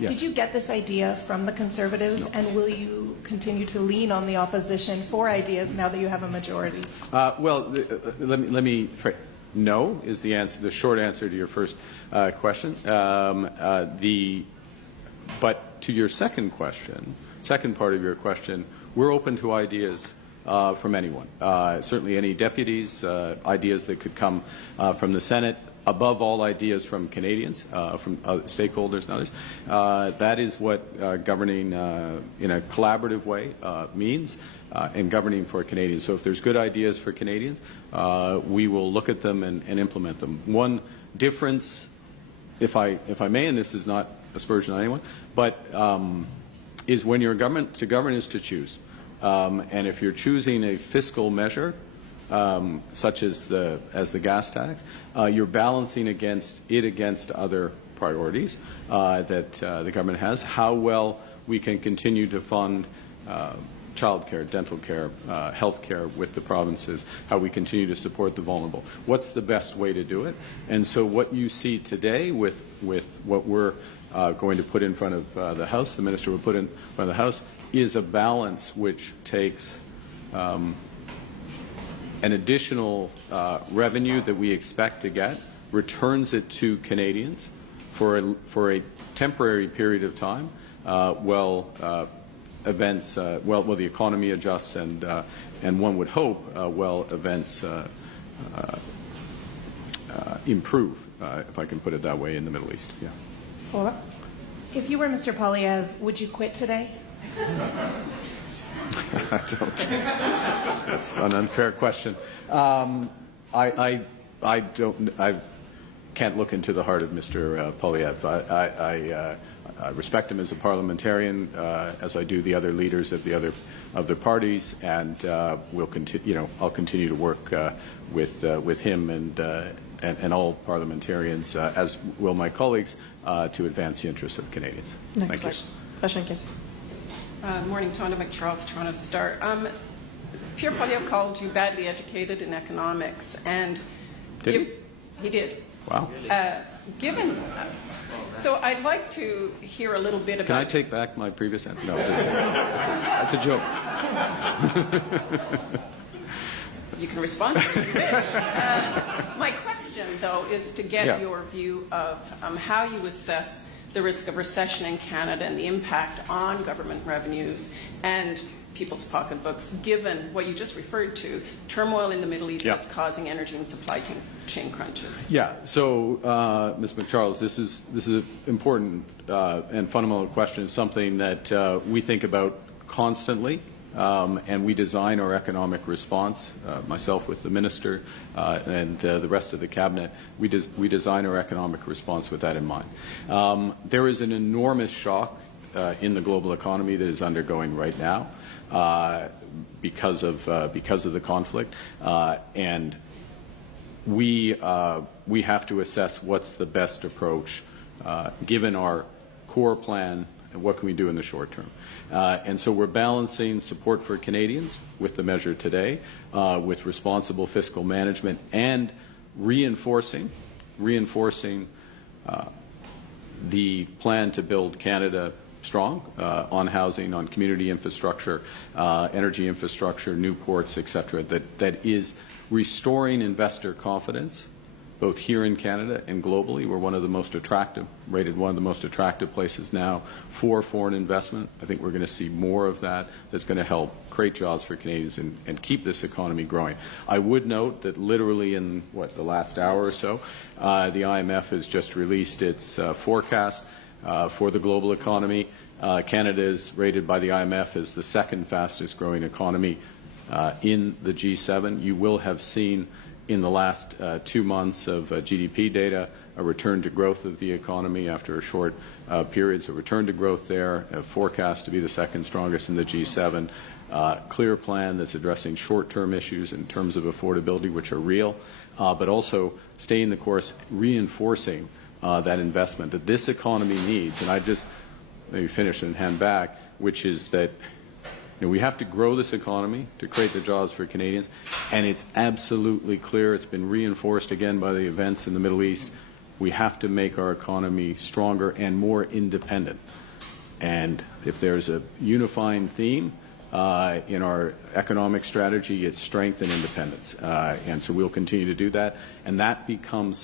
Yes. Did you get this idea from the Conservatives, No. and will you continue to lean on the opposition for ideas now that you have a majority? Let me no is the answer. The short answer to your first question. But to your second question, second part of your question, we're open to ideas from anyone. Certainly any deputies, ideas that could come from the Senate. Above all, ideas from Canadians, from stakeholders and others. That is what governing in a collaborative way means, and governing for Canadians. So if there's good ideas for Canadians, we will look at them and implement them. One difference, if I may, and this is not aspersion on anyone, but is when you're in government, to govern is to choose. And if you're choosing a fiscal measure, such as the gas tax, you're balancing against other priorities that the government has. How well we can continue to fund child care, dental care, health care with the provinces, how we continue to support the vulnerable. What's the best way to do it? And so what you see today with what we're going to put in front of the House, the Minister will put in front of the House, is a balance which takes an additional revenue that we expect to get, returns it to Canadians for a temporary period of time, while the economy adjusts and one would hope while events improve, if I can put it that way, in the Middle East. Yeah. Well, if you were Mr. Poilievre, would you quit today? I don't. That's an unfair question. I don't. I can't look into the heart of Mr. Poilievre. I respect him as a parliamentarian, as I do the other leaders of the parties, and we'll continue. I'll continue to work with him and all parliamentarians, as will my colleagues, to advance the interests of Canadians. Next question. Question, Casey. Morning, Tonda McCharles, Toronto Star. Pierre Poilievre called you badly educated in economics, and did he did. Wow. Given, so I'd like to hear a little bit about. Can I take back my previous answer? No, that's a joke. You can respond if you wish. My question, though, is to get your view of how you assess the risk of recession in Canada and the impact on government revenues and people's pocketbooks, given what you just referred to, turmoil in the Middle East that's causing energy and supply chain crunches. Yeah. So, Ms. McCharles, this is an important and fundamental question. Something that we think about constantly, and we design our economic response. Myself with the minister and the rest of the cabinet, we design our economic response with that in mind. There is an enormous shock in the global economy that is undergoing right now because of the conflict, and we have to assess what's the best approach given our core plan. And what can we do in the short term? And so we're balancing support for Canadians with the measure today, with responsible fiscal management, and reinforcing the plan to build Canada strong on housing, on community infrastructure, energy infrastructure, new ports, etc. That is restoring investor confidence, both here in Canada and globally. We're rated one of the most attractive places now for foreign investment. I think we're going to see more of that. That's going to help create jobs for Canadians and keep this economy growing. I would note that literally in, the last hour or so, the IMF has just released its forecast for the global economy. Canada is rated by the IMF as the second fastest growing economy in the G7. You will have seen in the last 2 months of GDP data, a return to growth of the economy after a short period. So return to growth there, forecast to be the second strongest in the G7. Clear plan that's addressing short-term issues in terms of affordability, which are real, but also staying the course, reinforcing that investment that this economy needs. And I just maybe finish and hand back, which is that we have to grow this economy to create the jobs for Canadians, and it's absolutely clear, it's been reinforced again by the events in the Middle East, We have to make our economy stronger and more independent. And if there's a unifying theme in our economic strategy, it's strength and independence. And so we'll continue to do that. And that becomes